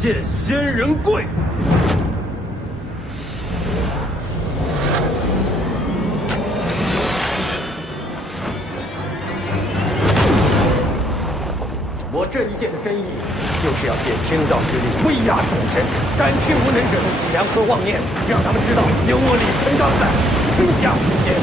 谢仙人跪。我这一剑的真意，就是要借天道之力威压众神，斩去无能者的喜良和妄念，让他们知道有我李存刚在，天下无邪。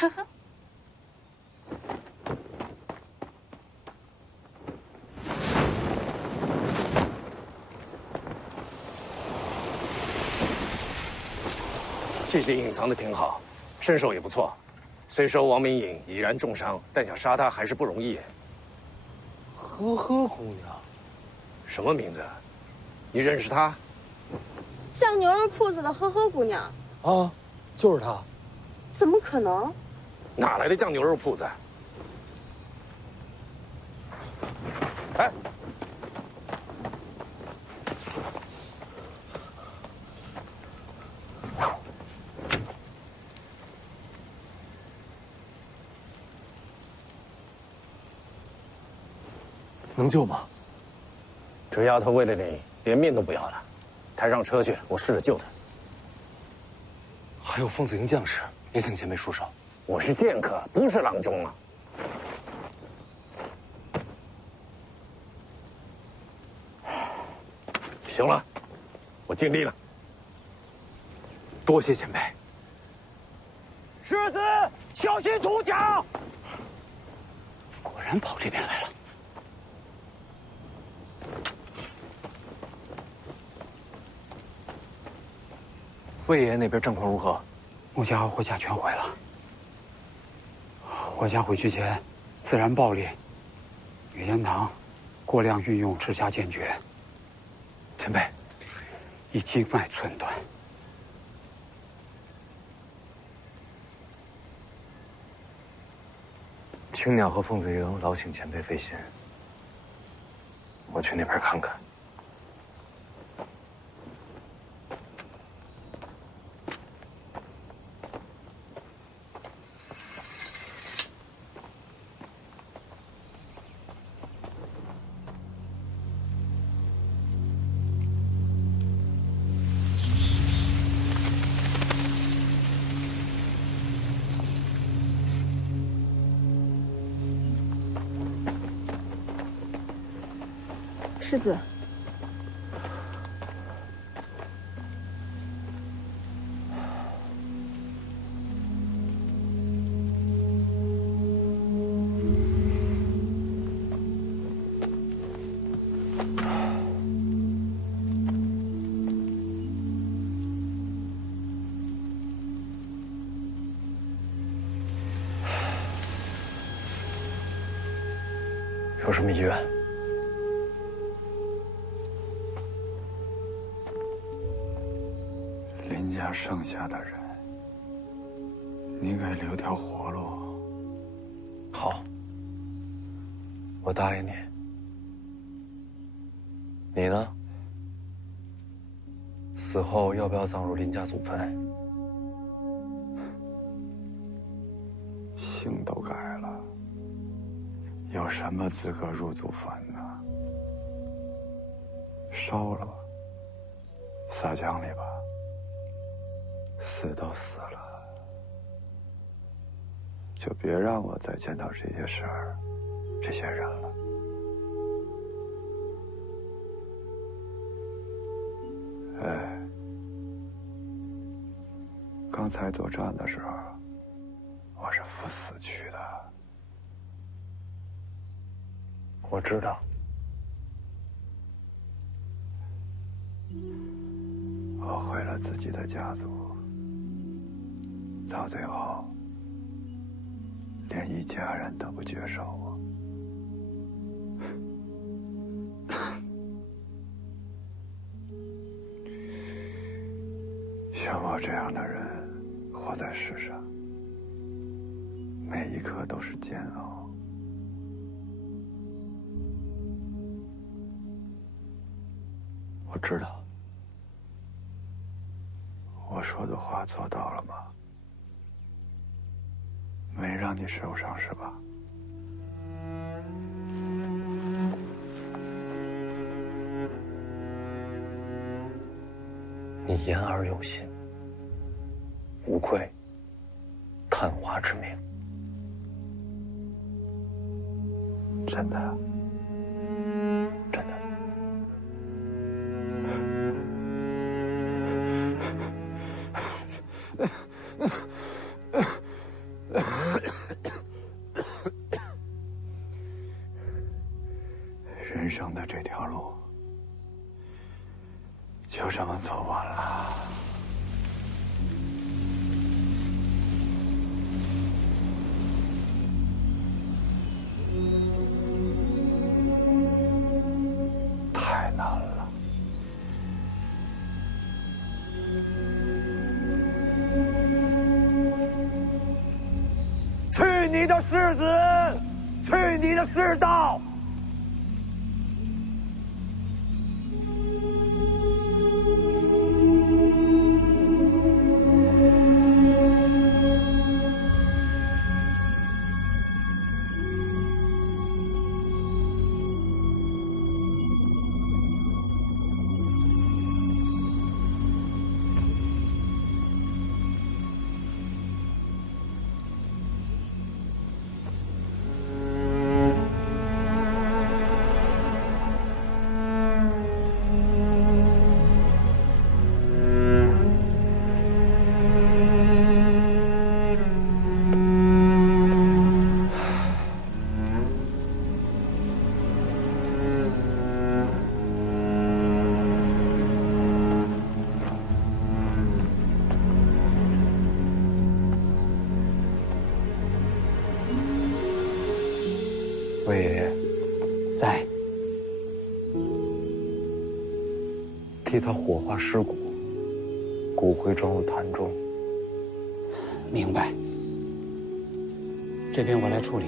呵呵。谢谢隐藏的挺好，身手也不错。虽说王明隐已然重伤，但想杀他还是不容易。呵呵姑娘，什么名字？你认识她？酱牛肉铺子的呵呵姑娘。啊，就是她。怎么可能？ 哪来的酱牛肉铺子？哎，能救吗？这丫头为了你连命都不要了，抬上车去，我试着救她。还有凤子营将士，也请前辈束手。 我是剑客，不是郎中啊！行了，我尽力了。多谢前辈。世子，小心土甲！果然跑这边来了。魏爷爷那边战况如何？穆家和霍家全毁了。 霍家回去前，自然暴力，雨烟堂过量运用赤霞剑诀，前辈，已经脉寸断。青鸟和凤子营劳请前辈费心，我去那边看看。 世子，有什么遗愿？林家剩下的人，你给留条活路。好，我答应你。你呢？死后要不要葬入林家祖坟？姓都改了，有什么资格入祖坟呢？烧了吧，撒江里吧。死都死了，就别让我再见到这些事儿、这些人了。哎，刚才作战的时候，我是赴死去的。我知道。我毁了自己的家族，到最后，连一家人都不接受我。像我这样的人，活在世上，每一刻都是煎熬。我知道。我说的话做到了吗？没让你受伤是吧？你言而有信，无愧探花之名。真的？真的。人生的这条路就这么走完了。太难了。去你的世子，去你的世道！魏爷爷在。替他火化尸骨，骨灰装入坛中。明白。这边我来处理。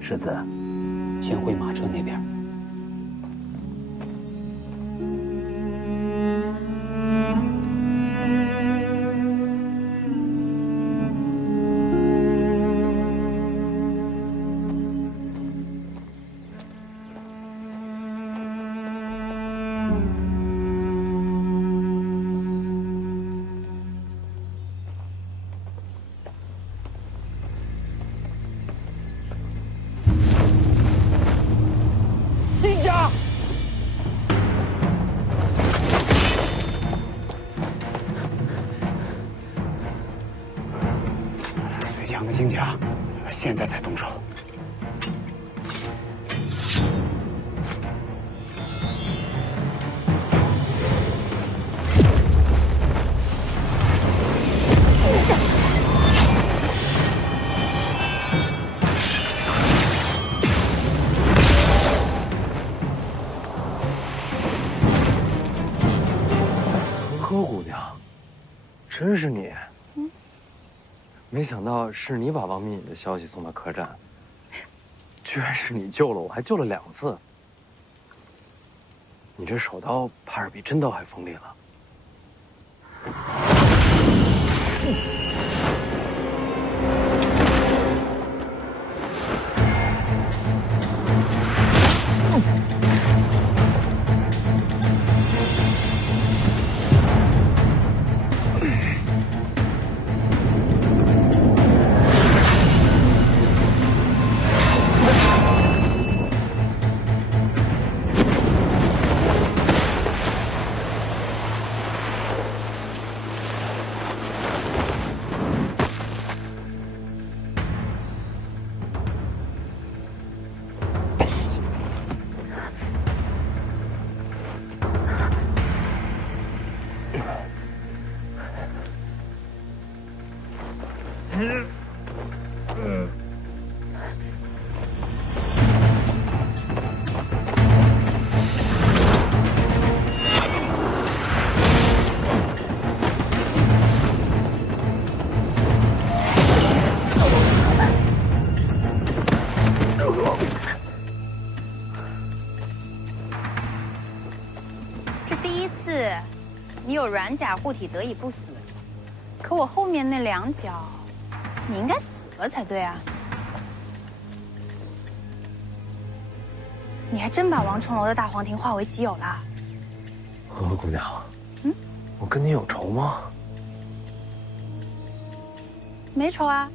世子，先回马车那边。金家，最强的金甲，现在才动手。真是你？没想到是你把王敏的消息送到客栈，居然是你救了我，还救了2次。你这手刀怕是比真刀还锋利了。你有软甲护体得以不死，可我后面那2脚，你应该死了才对啊！你还真把王重楼的大黄庭化为己有了。呵呵，姑娘，我跟你有仇吗？没仇啊，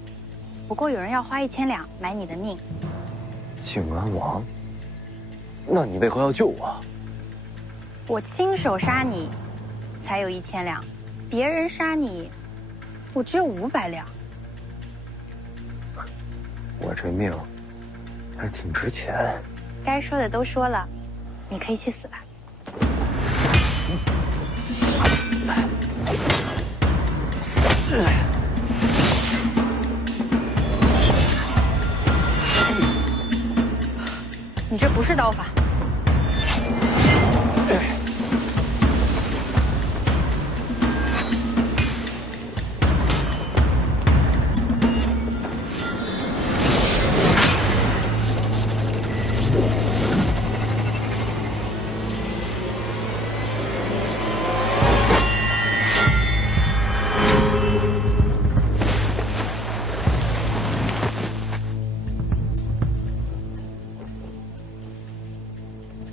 不过有人要花1000两买你的命。靖安王？那你为何要救我？我亲手杀你，才有1000两；别人杀你，我只有500两。我这命还挺值钱。该说的都说了，你可以去死了。你这不是刀法。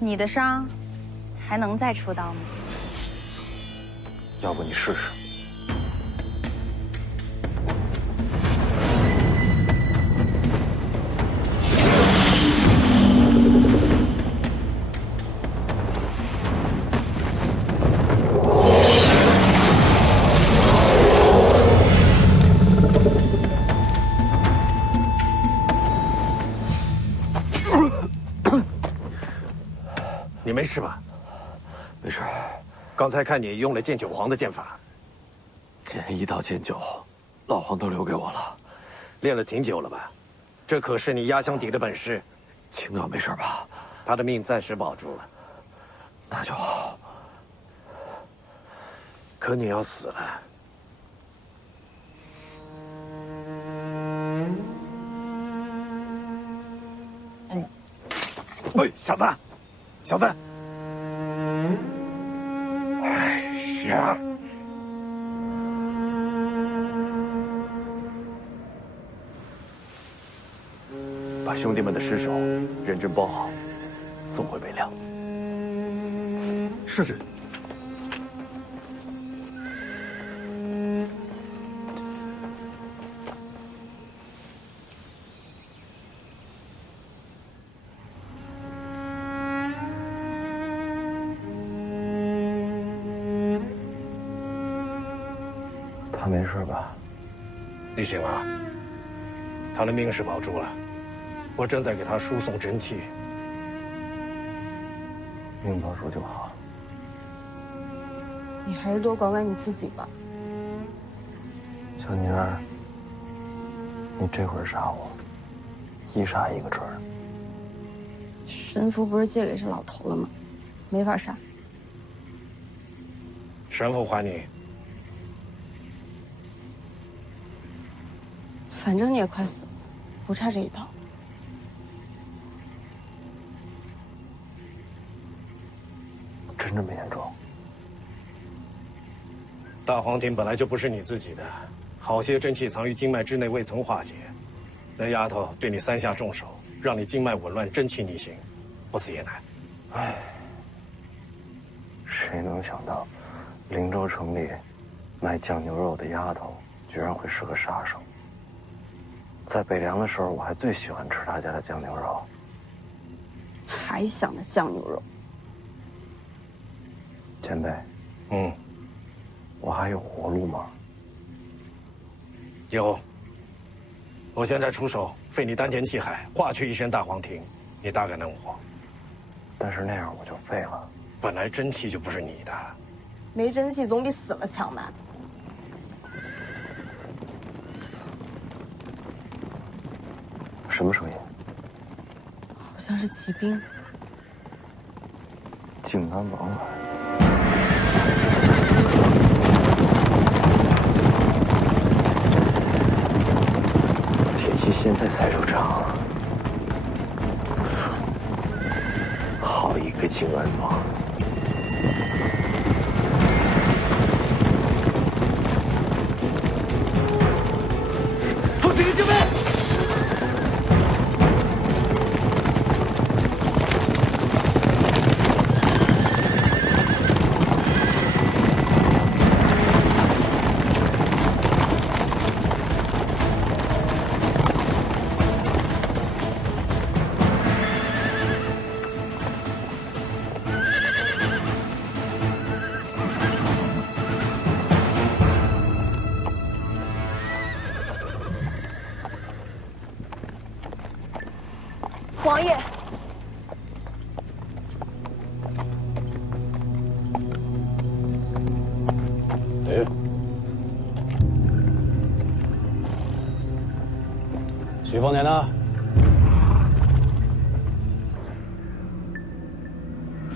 你的伤还能再出刀吗？要不你试试。你没事吧？没事。刚才看你用了剑9皇的剑法，剑1到剑9，老皇都留给我了。练了挺久了吧？这可是你压箱底的本事。青鸟没事吧？他的命暂时保住了，那就好。可你要死了。喂，小子，小子！哎呀！把兄弟们的尸首认真包好，送回北凉。是。他没事吧？李寻啊，他的命是保住了，我正在给他输送真气。命保住就好。你还是多管管你自己吧。小妮儿，你这会儿杀我，一杀一个准儿。神符不是借给这老头了吗？没法杀。神符还你。反正你也快死了，不差这一刀。真这么严重？大黄庭本来就不是你自己的，好些真气藏于经脉之内，未曾化解。那丫头对你3下重手，让你经脉紊乱，真气逆行，不死也难。唉，谁能想到，灵州城里卖酱牛肉的丫头，居然会是个杀手。在北凉的时候，我还最喜欢吃他家的酱牛肉。还想着酱牛肉？前辈，我还有活路吗？有。我现在出手，废你丹田气海，化去一身大黄庭，你大概能活。但是那样我就废了。本来真气就不是你的，没真气总比死了强吧？什么声音？好像是骑兵。静安王来。铁骑现在才入场，好一个静安王！奉这个敬卫。王爷，许凤年呢？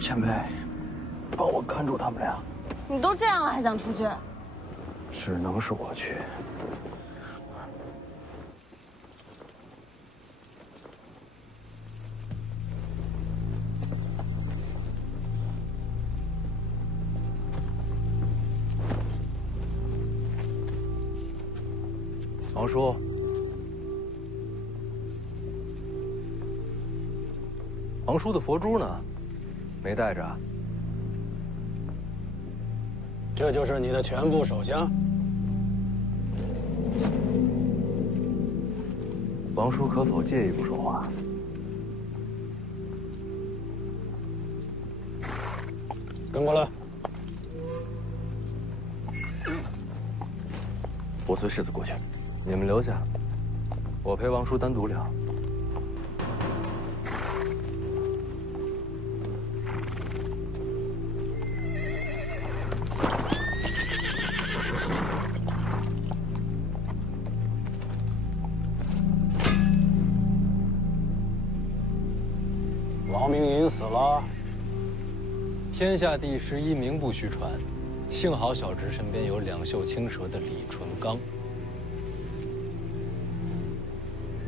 前辈，帮我看住他们俩。你都这样了还想出去？只能是我去。王叔，王叔的佛珠呢？没带着。这就是你的全部手下？王叔可否介意不说话？跟过来。我随世子过去。你们留下，我陪王叔单独聊。王明银死了，天下第11名不虚传，幸好小侄身边有两袖青蛇的李淳罡。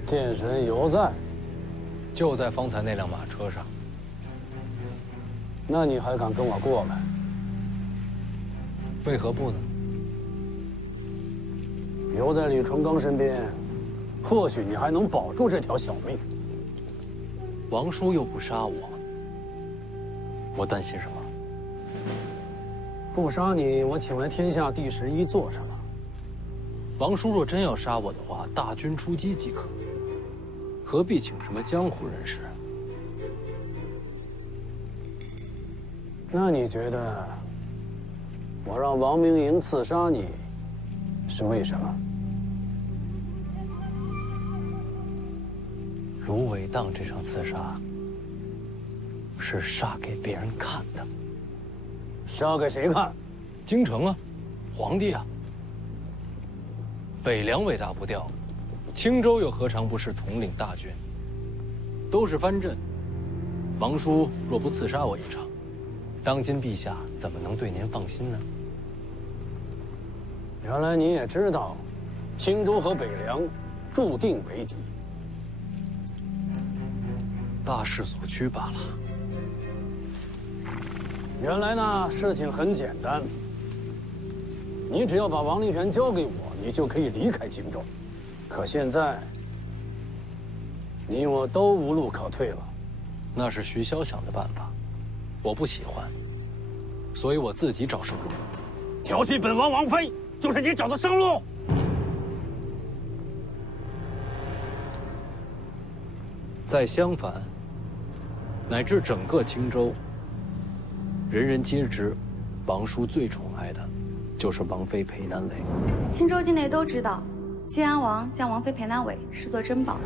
剑神犹在，就在方才那辆马车上。那你还敢跟我过来？为何不呢？留在李淳罡身边，或许你还能保住这条小命。王叔又不杀我，我担心什么？不杀你，我请来天下第11做什么？王叔若真要杀我的话，大军出击即可。何必请什么江湖人士？那你觉得，我让王明营刺杀你，是为什么？芦苇荡这场刺杀，是杀给别人看的。杀给谁看？京城啊，皇帝啊。北凉尾大不掉。青州又何尝不是统领大军？都是藩镇。王叔若不刺杀我一场，当今陛下怎么能对您放心呢？原来你也知道，青州和北凉注定为敌。大势所趋罢了。原来呢，事情很简单，你只要把王灵泉交给我，你就可以离开荆州。可现在，你我都无路可退了。那是徐骁想的办法，我不喜欢，所以我自己找生路。调戏本王王妃，就是你找的生路。再相反，乃至整个青州，人人皆知，王叔最宠爱的，就是王妃裴南伟。青州境内都知道，晋安王将王妃裴南伟视作珍宝。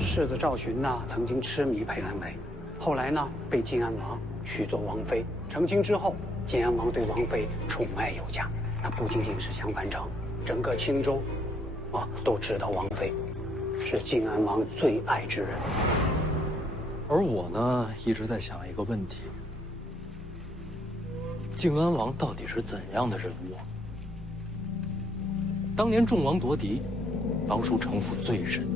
世子赵寻呢，曾经痴迷裴南伟，后来呢，被晋安王娶做王妃。成亲之后，晋安王对王妃宠爱有加。那不仅仅是襄樊城，整个青州，都知道王妃是晋安王最爱之人。而我呢，一直在想一个问题：晋安王到底是怎样的人物？当年众王夺嫡，王叔城府最深，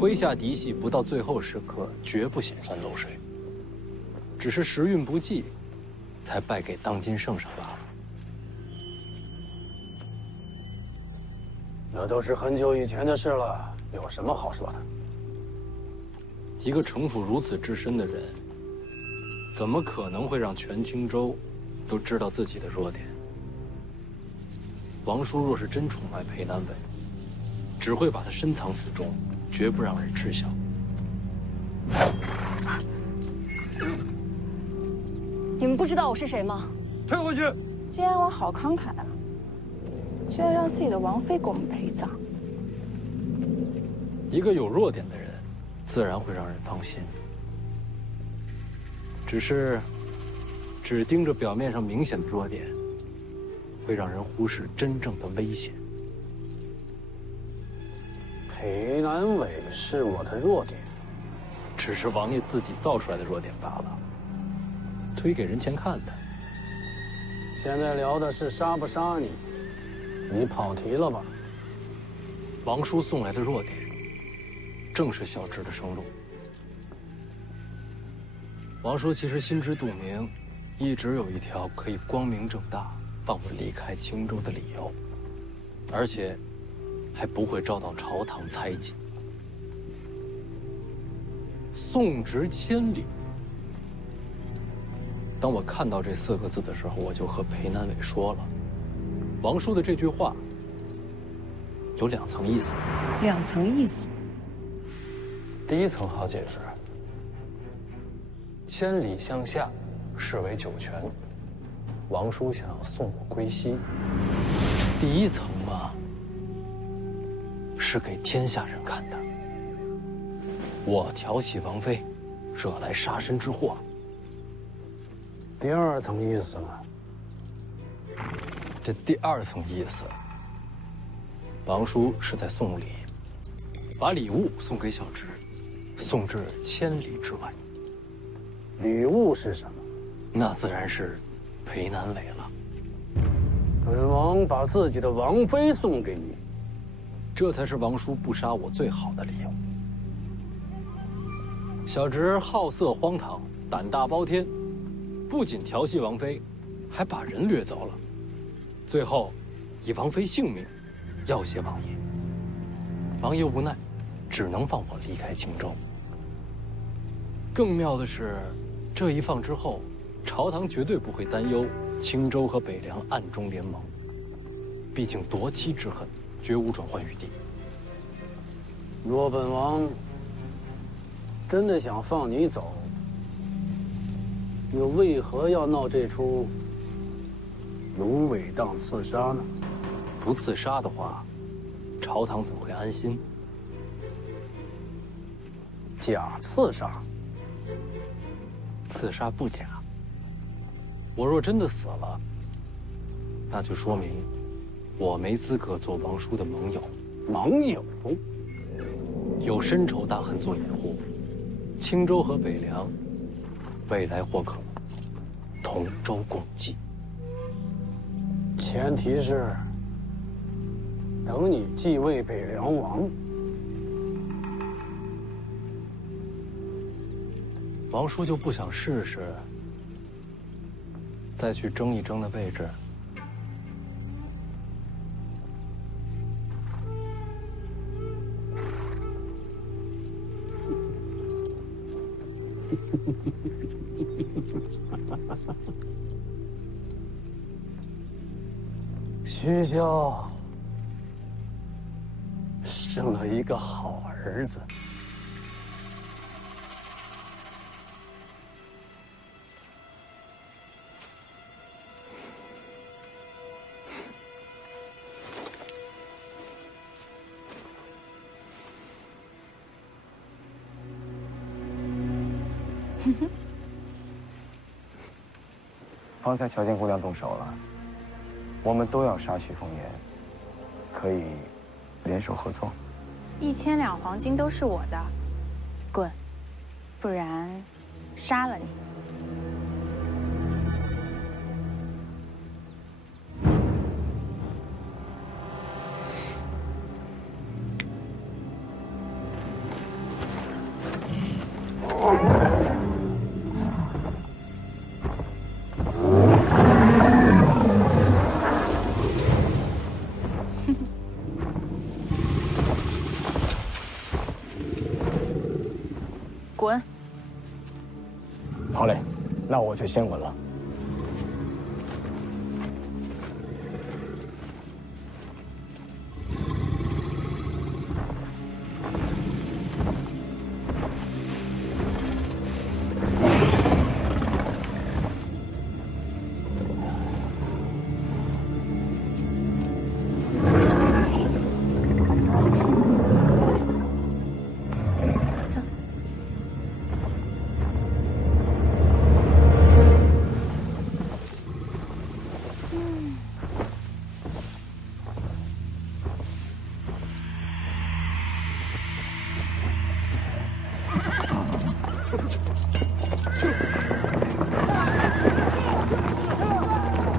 麾下嫡系不到最后时刻绝不显山露水，只是时运不济，才败给当今圣上罢了。那都是很久以前的事了，有什么好说的？一个城府如此之深的人，怎么可能会让全青州都知道自己的弱点？王叔若是真宠爱裴南伟，只会把他深藏府中，绝不让人知晓。你们不知道我是谁吗？退回去！晋安王好慷慨啊，居然让自己的王妃给我们陪葬。一个有弱点的人，自然会让人放心。只是，只盯着表面上明显的弱点，会让人忽视真正的危险。裴南伟是我的弱点，只是王爷自己造出来的弱点罢了，推给人前看的。现在聊的是杀不杀你，你跑题了吧？王叔送来的弱点，正是小智的生路。王叔其实心知肚明，一直有一条可以光明正大放我离开青州的理由，而且还不会遭到朝堂猜忌。宋直千里。当我看到这4个字的时候，我就和裴南伟说了，王叔的这句话有2层意思。2层意思。第一层好解释，千里向下，视为九泉。王叔想要送我归西。第一层嘛，是给天下人看的。我调戏王妃，惹来杀身之祸。第2层意思呢？这第2层意思，王叔是在送礼，把礼物送给小侄，送至千里之外。礼物是什么？那自然是裴南伟了。本王把自己的王妃送给你，这才是王叔不杀我最好的理由。小侄好色荒唐，胆大包天，不仅调戏王妃，还把人掠走了，最后以王妃性命要挟王爷。王爷无奈，只能放我离开青州。更妙的是，这一放之后，朝堂绝对不会担忧青州和北凉暗中联盟，毕竟夺妻之恨绝无转圜余地。若本王真的想放你走，又为何要闹这出芦苇荡刺杀呢？不刺杀的话，朝堂怎会安心？假刺杀，刺杀不假。我若真的死了，那就说明我没资格做王叔的盟友。盟友？有深仇大恨做掩护，青州和北凉未来或可同舟共济。前提是等你继位北凉王。王叔就不想试试，再去争一争的位置？徐骁生了一个好儿子。方才乔建姑娘动手了，我们都要杀徐凤年，可以联手合作。1000两黄金都是我的，滚！不然杀了你。滚！好嘞，那我就先滚了。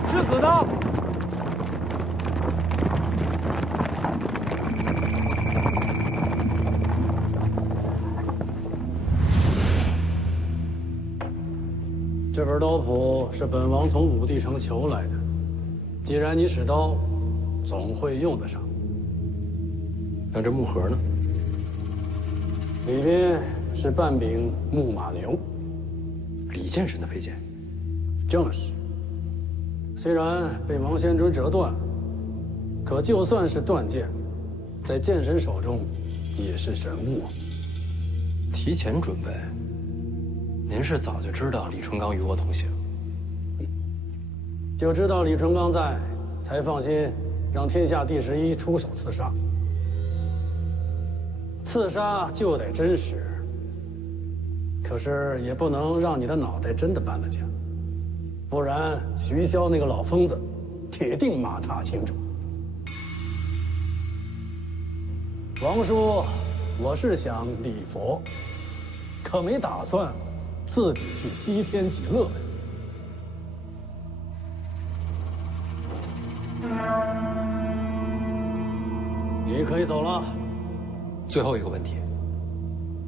是死的。这本刀谱是本王从武帝城求来的。既然你使刀，总会用得上。那这木盒呢？里边是半柄木马牛，李剑神的佩剑。正是。虽然被王仙尊折断，可就算是断剑，在剑神手中也是神物。提前准备。您是早就知道李淳刚与我同行，就知道李淳刚在，才放心让天下第11出手刺杀。刺杀就得真实，可是也不能让你的脑袋真的搬了家，不然徐骁那个老疯子，铁定马踏青州。王叔，我是想礼佛，可没打算自己去西天极乐呀。你可以走了。最后一个问题，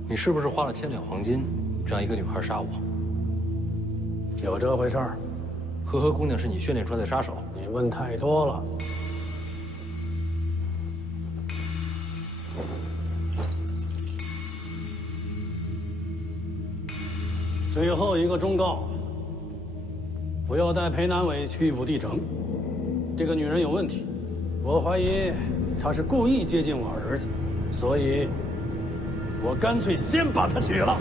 你是不是花了1000两黄金，让一个女孩杀我？有这回事儿？和合姑娘是你训练出来的杀手？你问太多了。最后一个忠告：不要带裴南伟去武帝城。这个女人有问题，我怀疑她是故意接近我儿子，所以我干脆先把她娶了。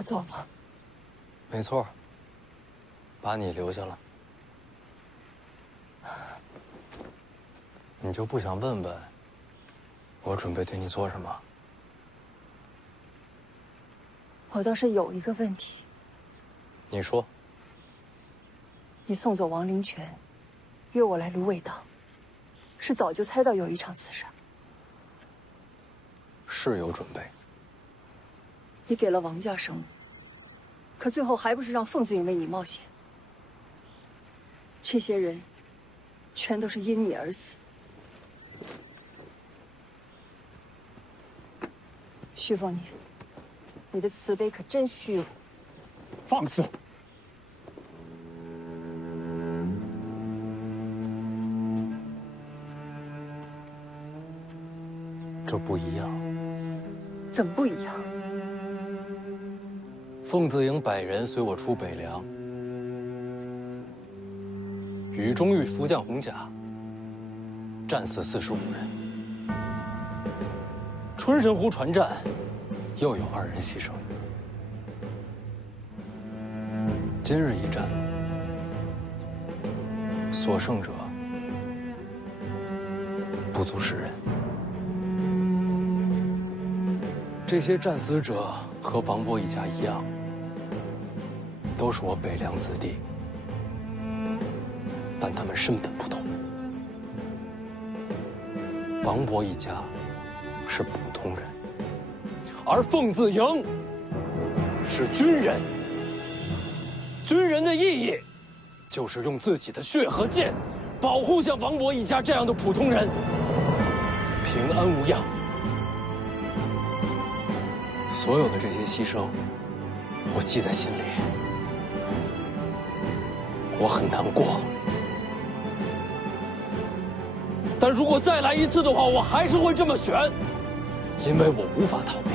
他走了。没错，把你留下了。你就不想问问，我准备对你做什么？我倒是有一个问题。你说。你送走王灵泉，约我来芦苇荡，是早就猜到有一场刺杀。是有准备。你给了王家生路，可最后还不是让凤子营为你冒险？这些人，全都是因你而死。徐凤年，你的慈悲可真虚无。放肆！这不一样。怎么不一样？凤子营100人随我出北凉，与中域副将洪甲战死45人，春神湖船战又有2人牺牲。今日一战，所剩者不足10人。这些战死者和王伯一家一样，都是我北凉子弟，但他们身本不同。王伯一家是普通人，而凤子营是军人。军人的意义，就是用自己的血和剑，保护像王伯一家这样的普通人，平安无恙。所有的这些牺牲，我记在心里，我很难过。但如果再来一次的话，我还是会这么选，因为我无法逃避，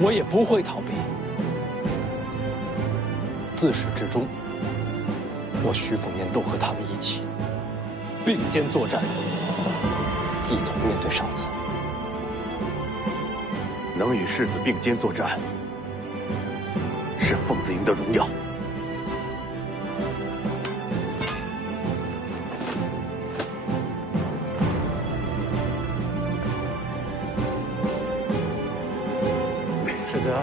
我也不会逃避。自始至终，我徐凤年都和他们一起并肩作战，一同面对上司。能与世子并肩作战，是凤子营的荣耀。世子，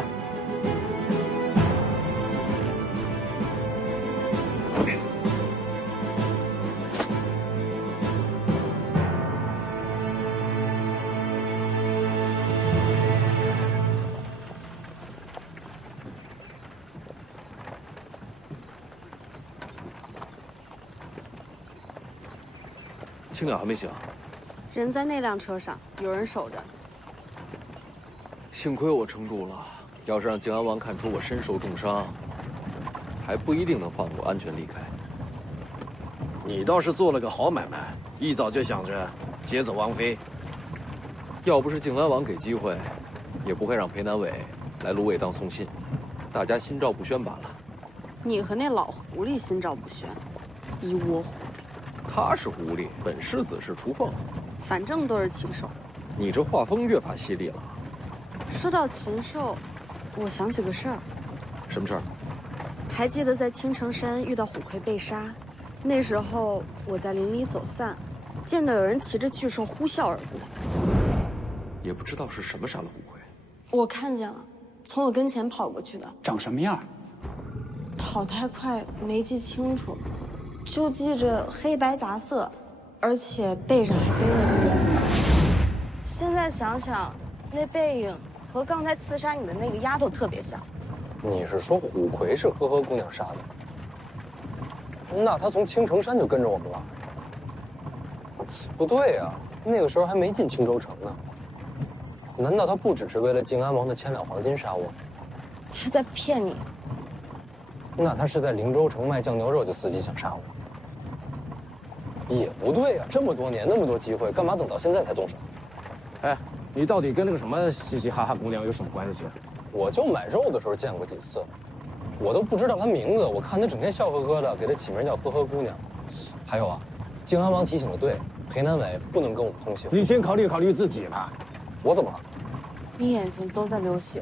青鸟还没醒，人在那辆车上，有人守着。幸亏我撑住了，要是让靖安王看出我身受重伤，还不一定能放我安全离开。你倒是做了个好买卖，一早就想着劫走王妃。要不是靖安王给机会，也不会让裴南伟来芦苇荡送信，大家心照不宣罢了。你和那老狐狸心照不宣，一窝火。他是狐狸，本世子是雏凤，反正都是禽兽。你这画风越发犀利了。说到禽兽，我想起个事儿。什么事儿？还记得在青城山遇到虎魁被杀，那时候我在林里走散，见到有人骑着巨兽呼啸而过。也不知道是什么杀了虎魁。我看见了，从我跟前跑过去的。长什么样？跑太快没记清楚，就记着黑白杂色，而且背上还背了个人。现在想想，那背影和刚才刺杀你的那个丫头特别像。你是说虎魁是呵呵姑娘杀的？那他从青城山就跟着我们了？不对呀，那个时候还没进青州城呢。难道他不只是为了靖安王的1000两黄金杀我？他在骗你。那他是在灵州城卖酱牛肉就伺机想杀我？也不对呀，这么多年那么多机会，干嘛等到现在才动手？哎，你到底跟那个什么嘻嘻哈哈姑娘有什么关系？我就买肉的时候见过几次，我都不知道她名字。我看她整天笑呵呵的，给她起名叫呵呵姑娘。还有啊，靖安王提醒的对，裴南伟不能跟我们通行。你先考虑考虑自己吧。我怎么了？你眼睛都在流血。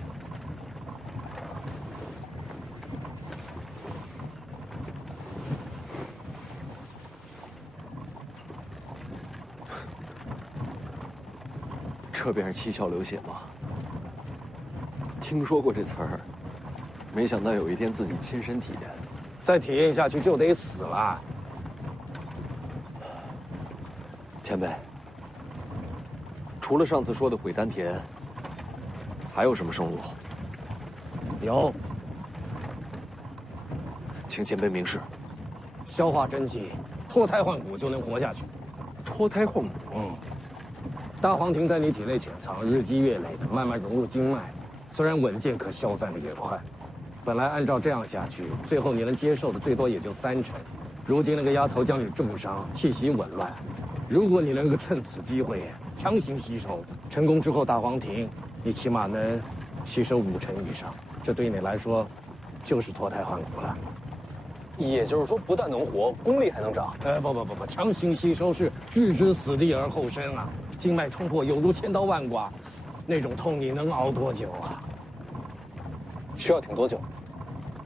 这便是七窍流血吗？听说过这词儿，没想到有一天自己亲身体验。再体验下去就得死了。前辈，除了上次说的毁丹田，还有什么生路？有，请前辈明示。消化真气，脱胎换骨就能活下去。脱胎换骨。大黄庭在你体内潜藏，日积月累的慢慢融入经脉，虽然稳健，可消散的越快。本来按照这样下去，最后你能接受的最多也就3成。如今那个丫头将你重伤，气息紊乱。如果你能够趁此机会强行吸收，成功之后，大黄庭你起码能吸收5成以上，这对你来说就是脱胎换骨了。也就是说，不但能活，功力还能长。不，强行吸收是置之死地而后生啊！经脉冲破，有如千刀万剐，那种痛你能熬多久啊？需要挺多久？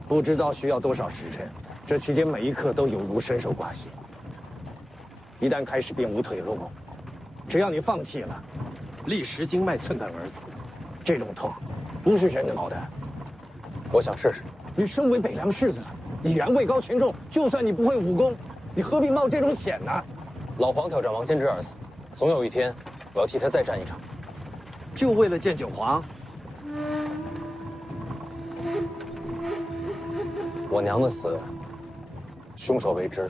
不知道需要多少时辰，这期间每一刻都有如伸手刮血。一旦开始，便无退路。只要你放弃了，立时经脉寸断而死。这种痛，不是人熬的。我想试试。你身为北凉世子，已然位高权重，就算你不会武功，你何必冒这种险呢？老黄挑战王仙芝而死，总有一天，我要替他再战一场。就为了见九皇？我娘的死，凶手为之。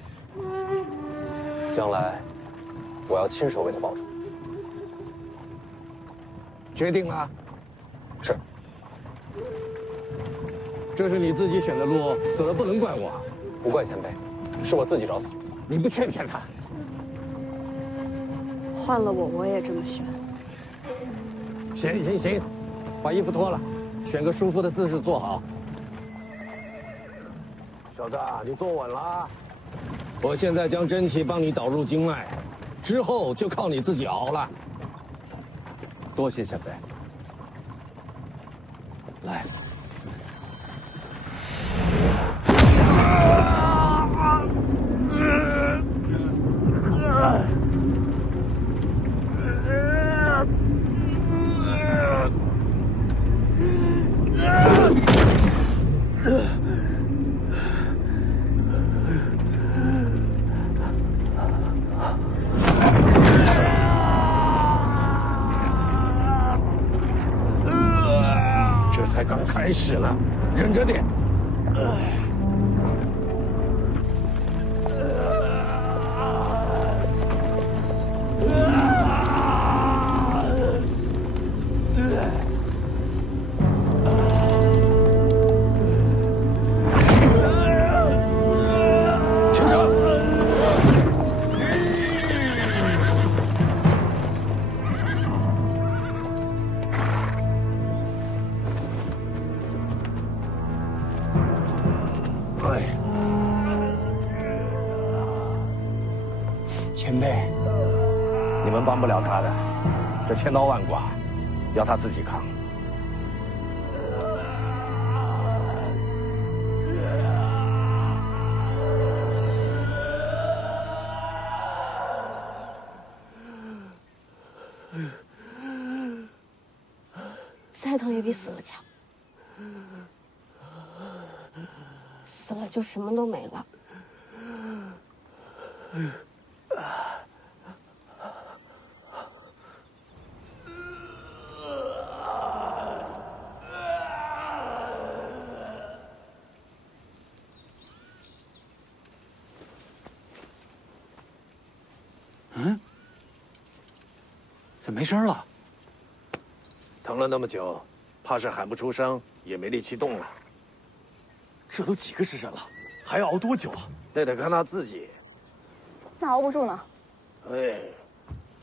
将来，我要亲手为他报仇。决定了。是。这是你自己选的路，死了不能怪我。不怪前辈，是我自己找死。你不劝劝他？换了我也这么选。行，把衣服脱了，选个舒服的姿势坐好。小子，你坐稳了。我现在将真气帮你导入经脉，之后就靠你自己熬了。多谢前辈。来。这才刚开始呢，忍着点。前辈，你们帮不了他的，这千刀万剐，要他自己扛。再疼也比死了强。死了就什么都没了。怎么没声了？疼了那么久，怕是喊不出声，也没力气动了。这都几个时辰了，还要熬多久啊？那得看他自己。那熬不住呢？哎，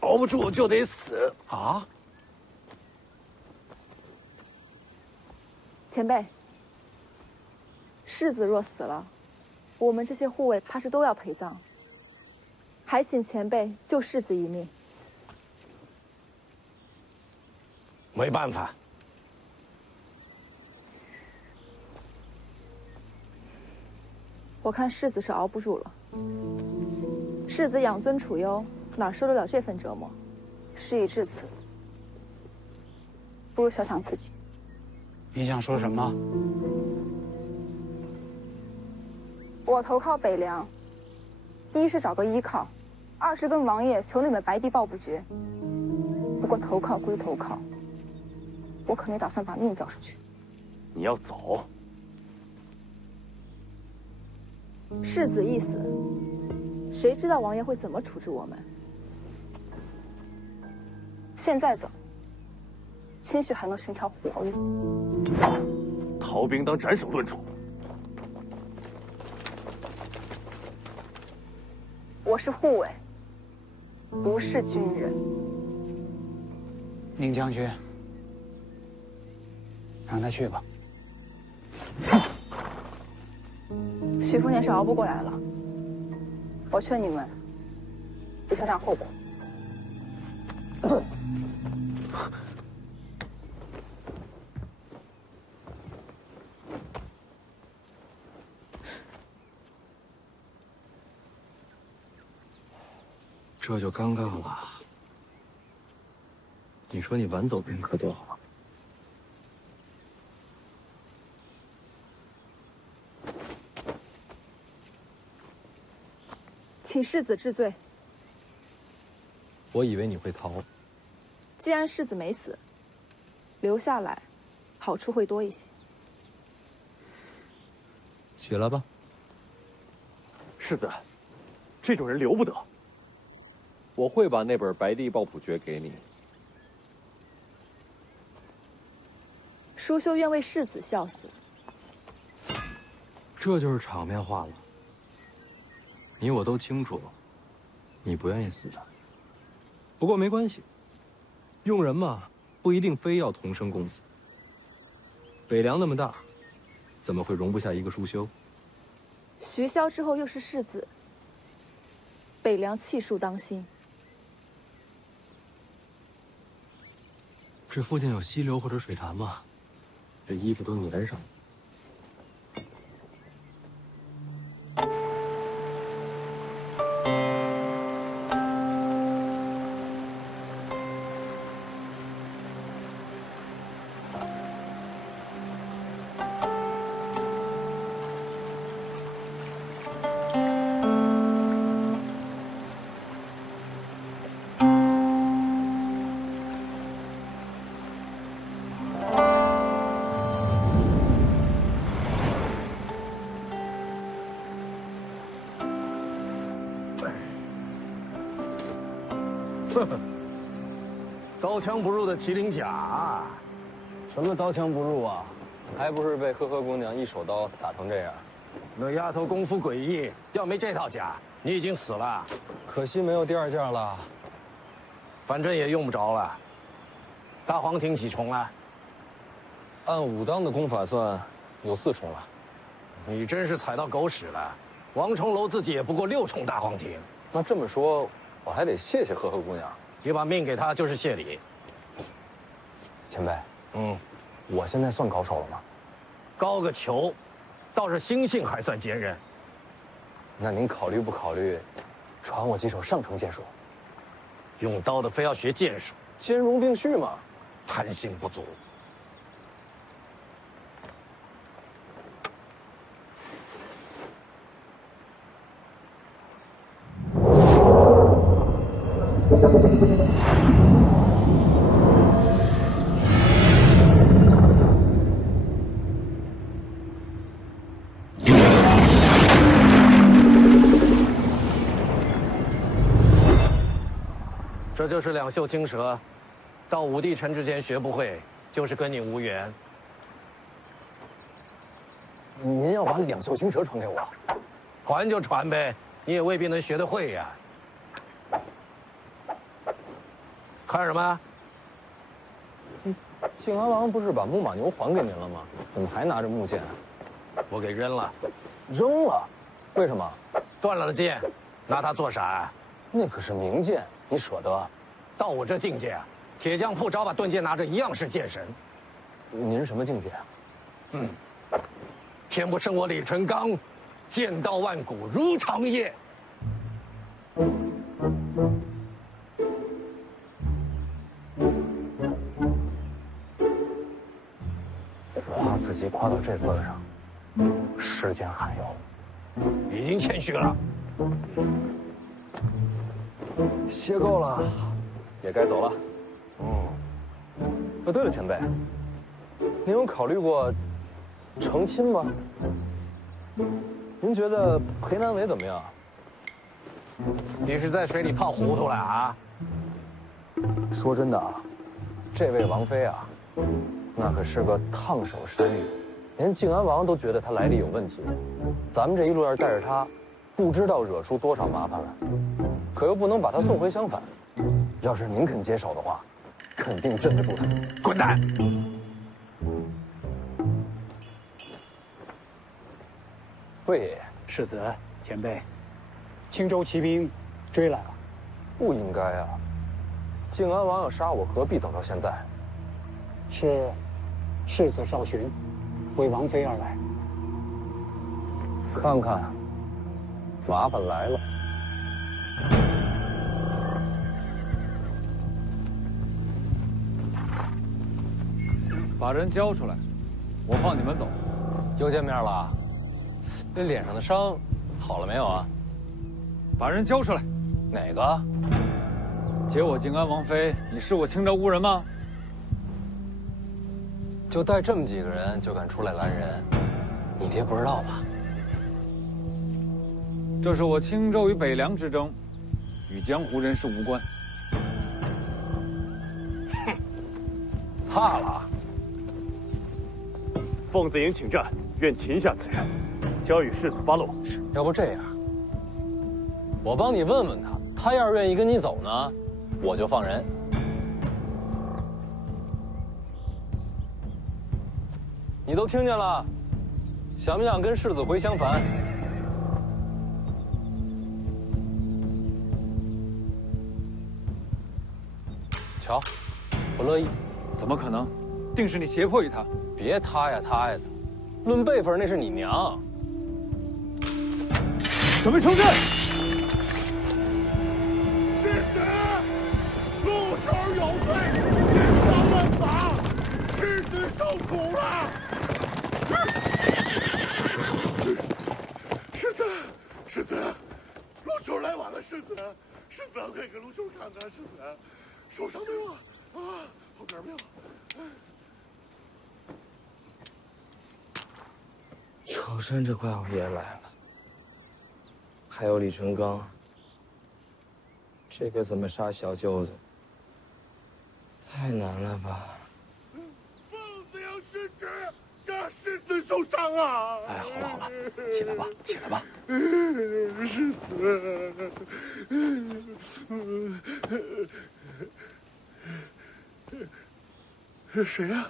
熬不住就得死啊！前辈，世子若死了，我们这些护卫怕是都要陪葬。还请前辈救世子一命。没办法。我看世子是熬不住了。世子养尊处优，哪受得了这份折磨？事已至此，不如想想自己。你想说什么？我投靠北凉，一是找个依靠，二是跟王爷求你们白帝抱不绝。不过投靠归投靠，我可没打算把命交出去。你要走？世子一死，谁知道王爷会怎么处置我们？现在走，兴许还能寻条活路。逃兵当斩首论处。我是护卫，不是军人。宁将军，让他去吧。许福年是熬不过来了，我劝你们别想想后果。这就尴尬了。你说你晚走片刻多好。请世子治罪。我以为你会逃。既然世子没死，留下来，好处会多一些。起来吧。世子，这种人留不得。我会把那本《白帝抱朴诀》给你。舒修愿为世子效死。这就是场面话了。你我都清楚，你不愿意死的。不过没关系，用人嘛，不一定非要同生共死。北凉那么大，怎么会容不下一个舒修？徐骁之后又是世子，北凉气数当心。这附近有溪流或者水潭吗？这衣服都粘上了。刀枪不入的麒麟甲，什么刀枪不入啊？还不是被呵呵姑娘一手刀打成这样？那丫头功夫诡异，要没这套甲，你已经死了。可惜没有第二件了。反正也用不着了。大黄庭几重了？按武当的功法算，有4重了。你真是踩到狗屎了。王重楼自己也不过6重大黄庭。那这么说，我还得谢谢呵呵姑娘。你把命给他就是谢礼。前辈，我现在算高手了吗？高个球，倒是心性还算坚韧。那您考虑不考虑，传我几手上乘剑术？用刀的非要学剑术，兼容并蓄嘛。贪心不足。这就是两袖青蛇，到武帝城之前学不会，就是跟你无缘。您要把两袖青蛇传给我？传就传呗，你也未必能学得会呀。看什么？庆安王不是把木马牛还给您了吗？怎么还拿着木剑？我给扔了。扔了？为什么？断了的剑，拿它做啥？那可是名剑，你舍得？到我这境界啊，铁匠铺找把钝剑拿着一样是剑神。您什么境界啊？天不生我李成钢，剑道万古如长夜。夸自己夸到这份上，世间罕有，已经谦虚了。歇够了，也该走了。对了，前辈，您有考虑过成亲吗？您觉得裴南伟怎么样？你是在水里泡糊涂了啊？说真的啊，这位王妃啊，那可是个烫手山芋，连靖安王都觉得她来历有问题。咱们这一路要是带着她，不知道惹出多少麻烦来，可又不能把她送回襄樊。要是您肯接手的话，肯定镇得住她。滚蛋！魏爷爷，世子，前辈，青州骑兵追来了。不应该啊！靖安王要杀我，何必等到现在？是世子少巡，为王妃而来。看看，麻烦来了。把人交出来，我放你们走。又见面了，这脸上的伤好了没有啊？把人交出来。哪个？接我靖安王妃，你是我青州无人吗？就带这么几个人就敢出来拦人，你爹不知道吧？这是我青州与北凉之争，与江湖人士无关。哼，怕了？凤子营请战，愿擒下此人，交与世子发落。要不这样，我帮你问问他，他要是愿意跟你走呢，我就放人。你都听见了，想不想跟世子回襄樊？瞧，不乐意。怎么可能？定是你胁迫于他。别他呀他呀的，论辈分那是你娘。准备冲阵！世子，陆球有罪，千刀万法，世子受苦了。世子，世子，陆球来晚了，世子，世子快给陆球看看，世子受伤没有啊？啊，后边没有。有山这怪物也来了，还有李淳刚。这个怎么杀小舅子？太难了吧！凤子营失职，这世子受伤啊！哎，好了好了，起来吧，起来吧。世子，谁呀？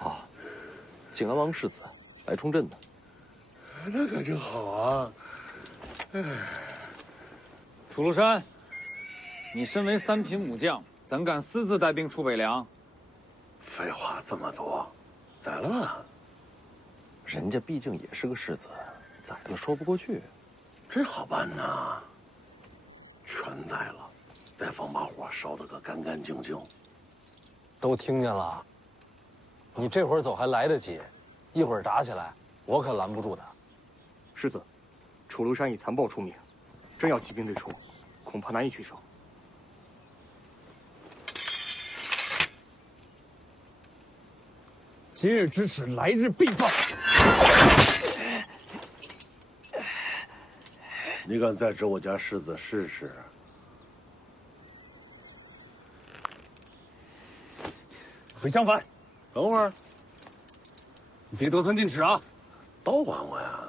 啊，靖安王世子来冲阵的。那可真好啊！哎，楚禄山，你身为三品武将，怎敢私自带兵出北凉？废话这么多，宰了吧？人家毕竟也是个世子，宰了说不过去。这好办呐，全宰了，再放把火烧得个干干净净。都听见了，你这会儿走还来得及，一会儿打起来，我可拦不住他。世子，楚禄山以残暴出名，真要骑兵对冲，恐怕难以取胜。今日之耻，来日必报。你敢再指我家世子试试？回襄樊。等会儿，你别得寸进尺啊！都管我呀！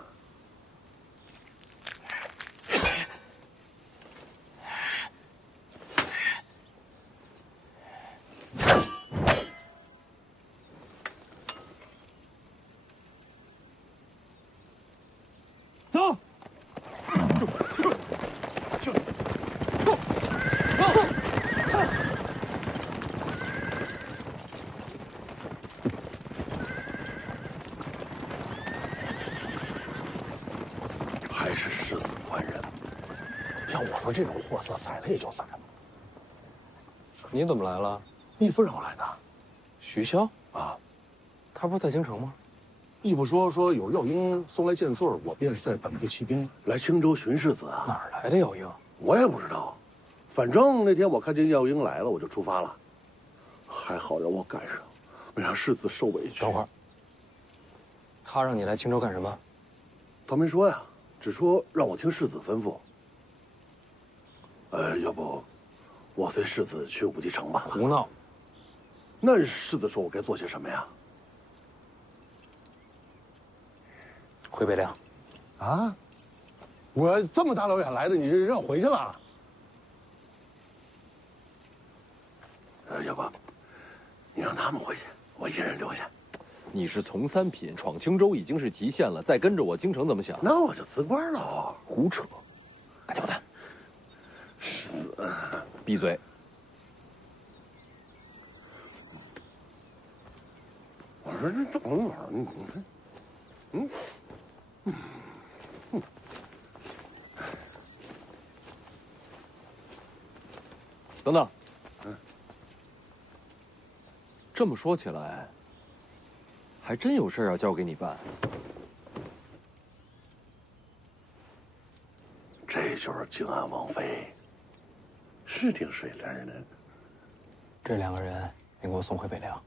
走。还是世子宽仁。要我说，这种货色宰了也就宰了。你怎么来了？密夫让我来的。徐骁啊，他不是在京城吗？义父说有药鹰送来见罪，我便率本部骑兵来青州寻世子啊。哪儿来的药鹰？我也不知道，反正那天我看见药鹰来了，我就出发了。还好让我赶上，没让世子受委屈。等会儿，他让你来青州干什么？他没说呀，只说让我听世子吩咐。要不，我随世子去武帝城吧。胡闹！那世子说我该做些什么呀？回北凉。啊？我这么大老远来的，你让我回去了？要不，你让他们回去，我一人留下。你是从三品闯青州已经是极限了，再跟着我京城怎么想？那我就辞官了。胡扯！干交代。世子，闭嘴！我说这怎么玩儿？你看，等等。这么说起来，还真有事要交给你办。这就是靖安王妃，是挺水灵的。这2个人，你给我送回北凉。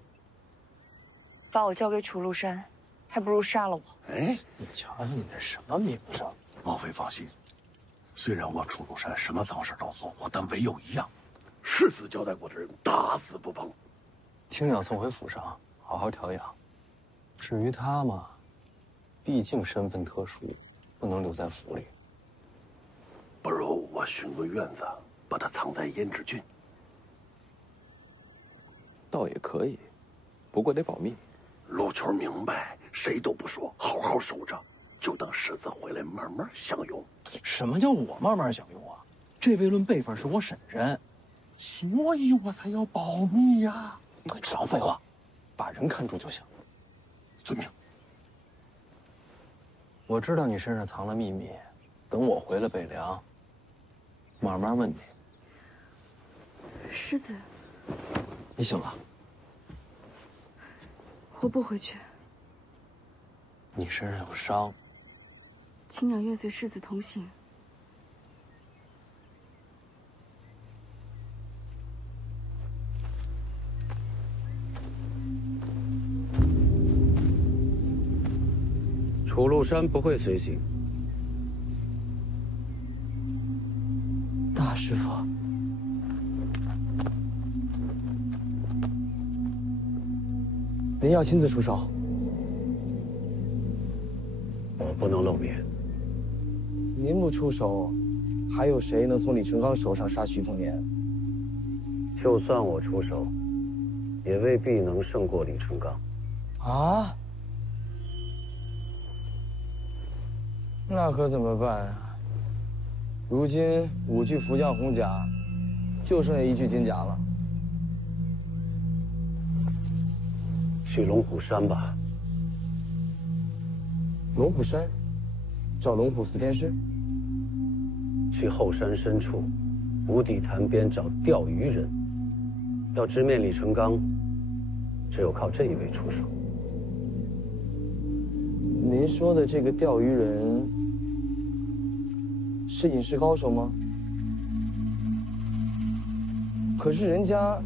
把我交给楚禄山，还不如杀了我。哎，你瞧瞧你这什么名声！王妃放心，虽然我楚禄山什么脏事都做过，但唯有一样，世子交代过的人打死不碰。青鸟送回府上，好好调养。至于他嘛，毕竟身份特殊，不能留在府里。不如我寻个院子，把他藏在胭脂郡。倒也可以，不过得保密。陆球明白，谁都不说，好好守着，就等世子回来慢慢享用。什么叫我慢慢享用啊？这位论辈分是我婶婶，所以我才要保密呀。少废话，把人看住就行。遵命。我知道你身上藏了秘密，等我回了北凉，慢慢问你。世子，你醒了？我不回去。你身上有伤。青鸟愿随世子同行。楚禄山不会随行。大师傅，您要亲自出手？我不能露面。您不出手，还有谁能从李成钢手上杀徐凤年？就算我出手，也未必能胜过李成钢。啊？那可怎么办啊？如今5具福将红甲，就剩下1具金甲了。去龙虎山吧。龙虎山，找龙虎4天师。去后山深处，无底潭边找钓鱼人。要直面李成钢，只有靠这一位出手。您说的这个钓鱼人，是隐士高手吗？可是人家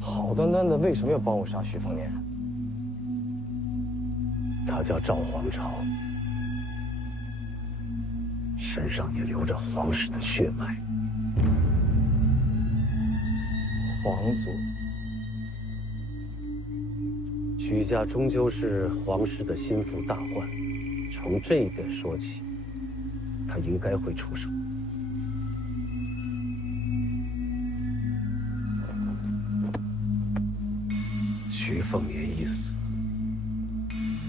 好端端的，为什么要帮我杀徐凤年？他叫赵皇朝，身上也流着皇室的血脉。皇族。许家终究是皇室的心腹大患，从这一点说起，他应该会出手。徐凤年一死，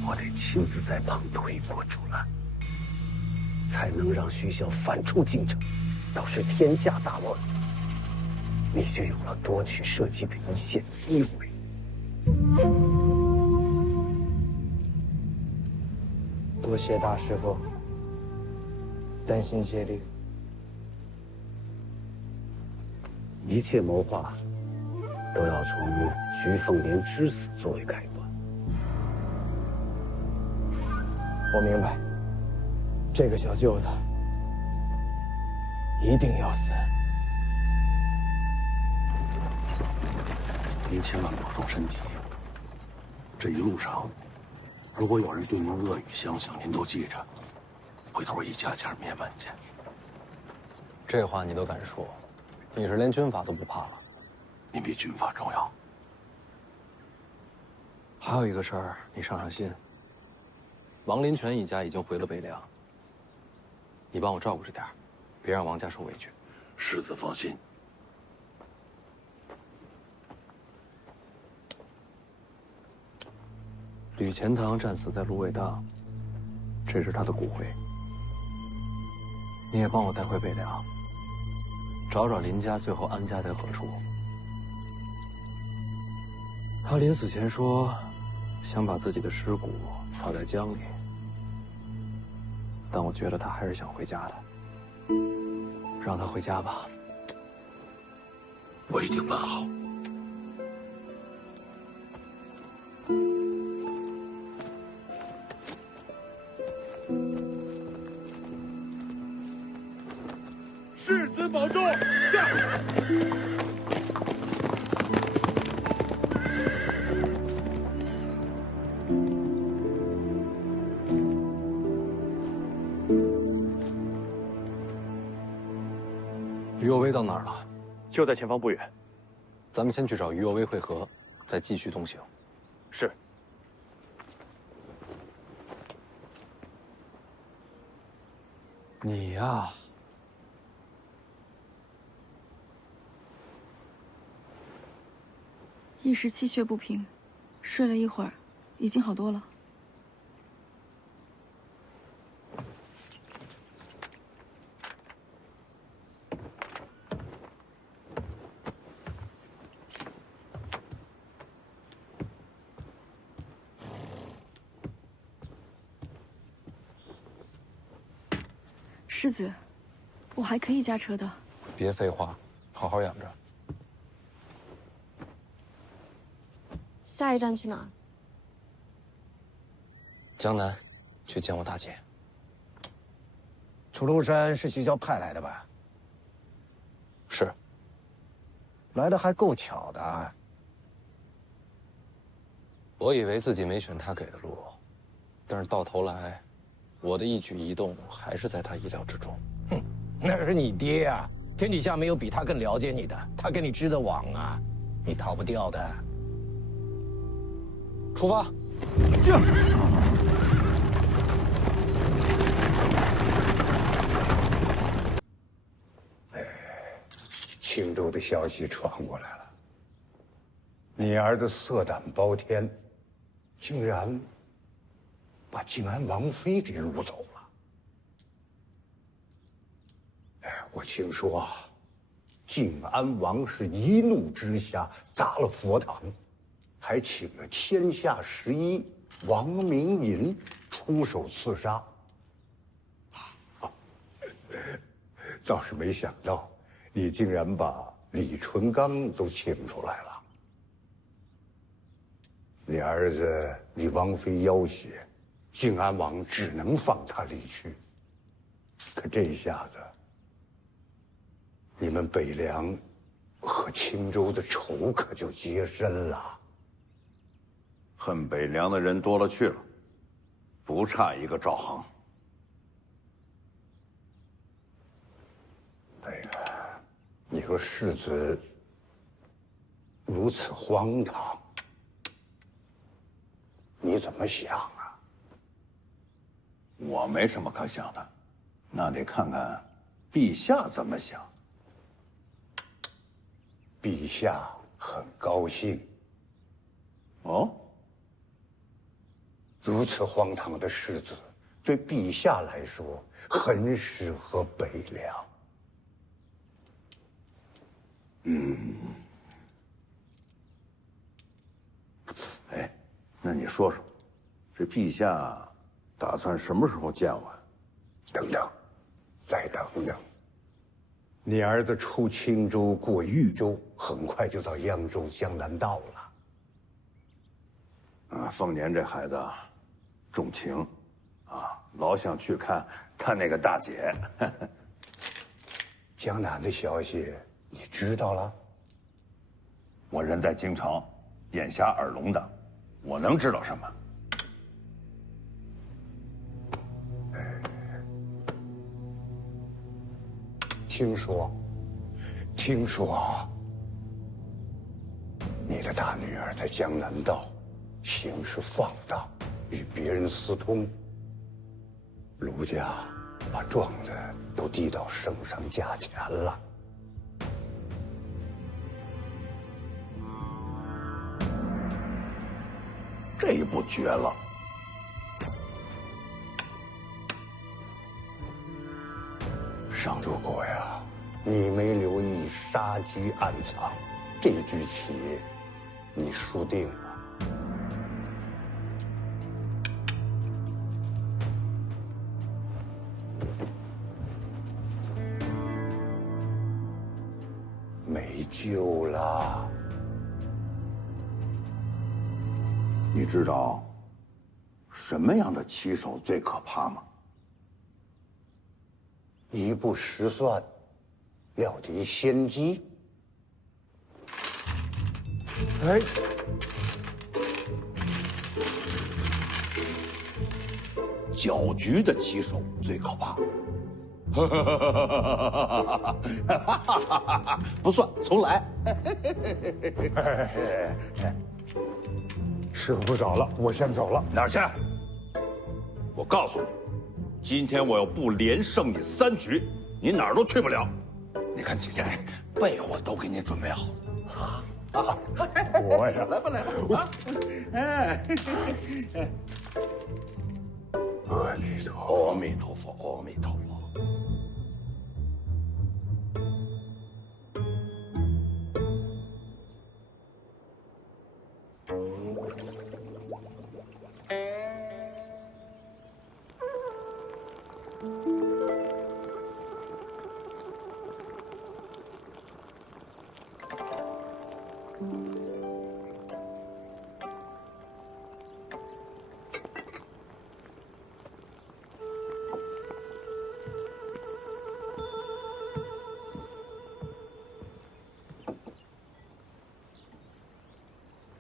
我得亲自在旁推波助澜，才能让徐骁反出京城，导致天下大乱。你就有了夺取社稷的一线机会。多谢大师傅，担心接力。一切谋划都要从徐凤年之死作为开端。我明白，这个小舅子一定要死。您千万保重身体。这一路上，如果有人对您恶语相向，您都记着，回头一家家灭门去。这话你都敢说，你是连军法都不怕了？您比军法重要。还有一个事儿，你上上心。王林泉一家已经回了北凉，你帮我照顾着点儿，别让王家受委屈。世子放心。吕钱塘战死在芦苇荡，这是他的骨灰。你也帮我带回北凉，找找林家最后安家在何处。他临死前说，想把自己的尸骨撒在江里，但我觉得他还是想回家的。让他回家吧。我一定办好。世子保重，驾！于右威到哪儿了？就在前方不远。咱们先去找于右威会合，再继续东行。是。你呀，一时气血不平，睡了一会儿，已经好多了。世子，我还可以驾车的。别废话，好好养着。下一站去哪儿？江南，去见我大姐。楚禄山是徐骁派来的吧？是。来的还够巧的。我以为自己没选他给的路，但是到头来，我的一举一动还是在他意料之中。哼，那是你爹啊！天底下没有比他更了解你的，他跟你织的网啊，你逃不掉的。出发！这。青州的消息传过来了，你儿子色胆包天，竟然把靖安王妃给掳走了。我听说啊，靖安王是一怒之下砸了佛堂，还请了天下11王明银出手刺杀。倒是没想到，你竟然把李淳罡都请出来了。你儿子李王妃要挟，靖安王只能放他离去。可这一下子，你们北凉和青州的仇可就结深了。恨北凉的人多了去了，不差一个赵恒。哎呀，你和世子如此荒唐，你怎么想啊？我没什么可想的，那得看看陛下怎么想。陛下很高兴。哦，如此荒唐的世子，对陛下来说很适合北凉。哎，那你说说，这陛下打算什么时候见我？等等，再等等。你儿子出青州过豫州，很快就到扬州江南道了。凤年这孩子重情，啊，老想去看他那个大姐。江南的消息你知道了？我人在京城，眼瞎耳聋的，我能知道什么？听说，你的大女儿在江南道行事放荡，与别人私通。卢家把状子都递到圣上驾前了。这一步绝了！上主公呀，你没留意杀机暗藏，这局棋你输定了。没救了。你知道什么样的棋手最可怕吗？一步失算，料敌先机。哎，搅局的棋手最可怕。不算，重来。时候不早了，我先走了。哪儿去？我告诉你，今天我要不连胜你3局，你哪儿都去不了。你看姐姐，被我都给你准备好了。啊，我呀，来吧来吧啊！哎，阿弥陀佛，阿弥陀佛，阿弥陀佛。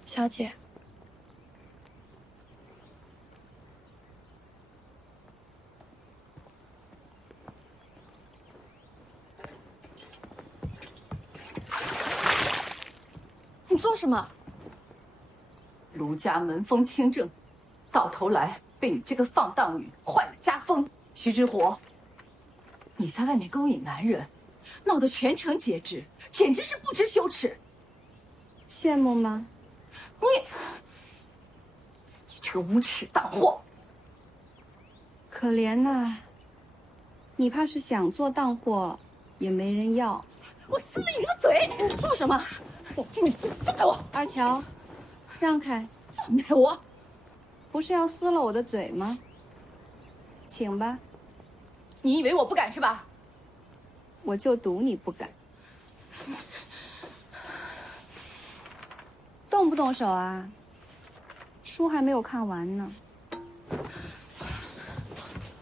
小姐，你做什么？卢家门风清正，到头来被你这个放荡女坏了家风。徐之火，你在外面勾引男人，闹得全城皆知，简直是不知羞耻。羡慕吗？你这个无耻荡货！可怜呐，你怕是想做荡货，也没人要。我撕了你个嘴！做什么？你放开我！二乔，让开！放开我！不是要撕了我的嘴吗？请吧。你以为我不敢是吧？我就赌你不敢。动不动手啊？书还没有看完呢。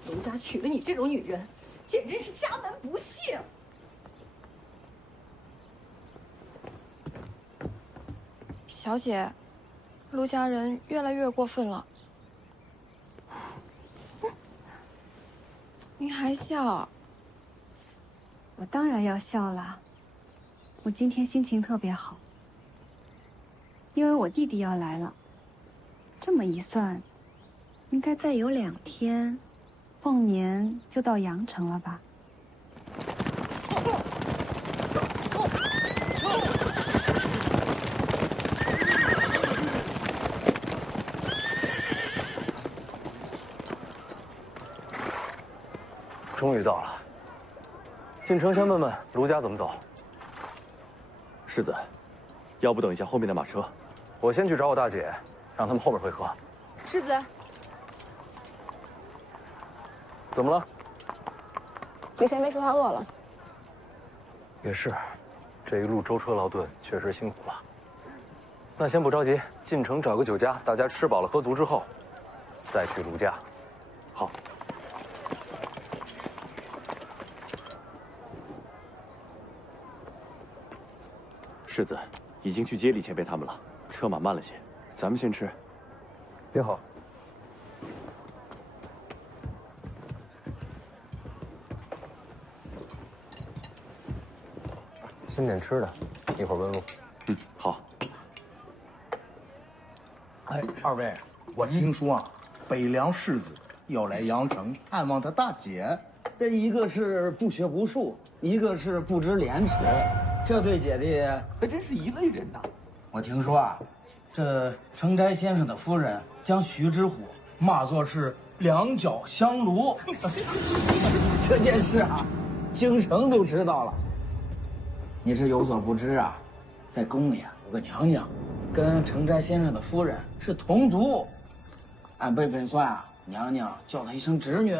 卢家娶了你这种女人，简直是家门不幸。小姐，陆家人越来越过分了。你还笑？我当然要笑了。我今天心情特别好，因为我弟弟要来了。这么一算，应该再有2天，凤年就到阳城了吧？终于到了。进城先问问卢家怎么走。世子，要不等一下后面的马车？我先去找我大姐，让他们后面会合。世子，怎么了？李贤妃说她饿了。也是，这一路舟车劳顿，确实辛苦了。那先不着急，进城找个酒家，大家吃饱了喝足之后，再去卢家。好。世子已经去接李前辈他们了，车马慢了些，咱们先吃。别好。先点吃的，一会儿问路。嗯，好。哎，二位，我听说啊，北凉世子要来阳城探望他大姐。这一个是不学无术，一个是不知廉耻，这对姐弟还真是一类人呐。我听说啊，这程斋先生的夫人将徐之虎骂作是两脚香炉，这件事啊，京城都知道了。你是有所不知啊，在宫里啊有个娘娘，跟程斋先生的夫人是同族，按辈分算啊，娘娘叫她一声侄女。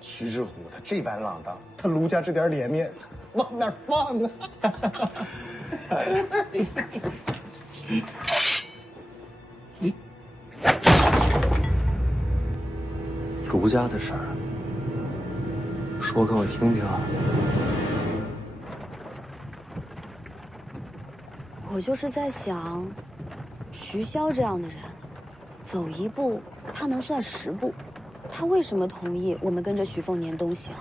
徐之虎他这般浪荡，他卢家这点脸面往哪儿放啊？卢家的事儿，说给我听听啊。我就是在想，徐骁这样的人，走一步他能算10步。他为什么同意我们跟着徐凤年东行？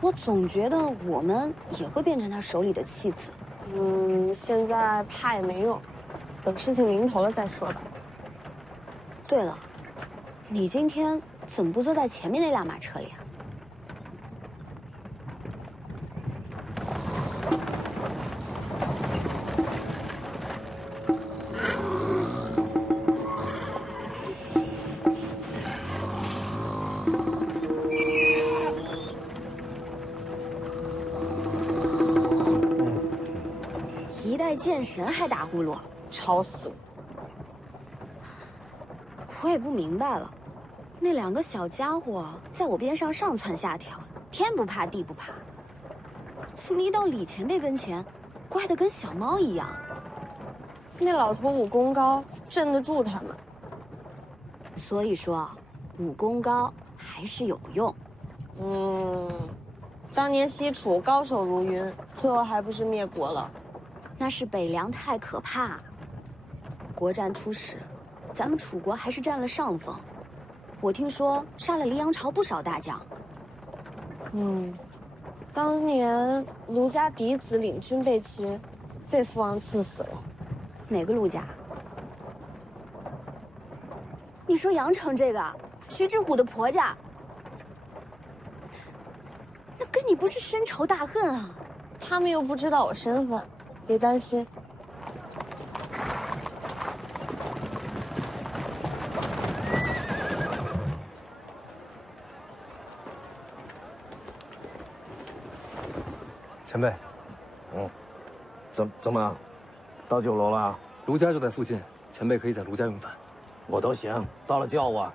我总觉得我们也会变成他手里的弃子。现在怕也没用，等事情临头了再说吧。对了，你今天怎么不坐在前面那辆马车里啊？一代剑神还打呼噜，吵死我！我也不明白了，那2个小家伙在我边上上蹿下跳，天不怕地不怕，怎么一到李前辈跟前，乖得跟小猫一样？那老头武功高，镇得住他们。所以说，武功高还是有用。当年西楚高手如云，最后还不是灭国了？那是北凉太可怕。国战初时，咱们楚国还是占了上风。我听说杀了黎阳朝不少大将。当年卢家嫡子领军被擒，被父王赐死了。哪个卢家？你说阳城这个徐之虎的婆家，那跟你不是深仇大恨啊？他们又不知道我身份，别担心。前辈，怎么样？到酒楼了？卢家就在附近，前辈可以在卢家用饭。我都行，到了叫我。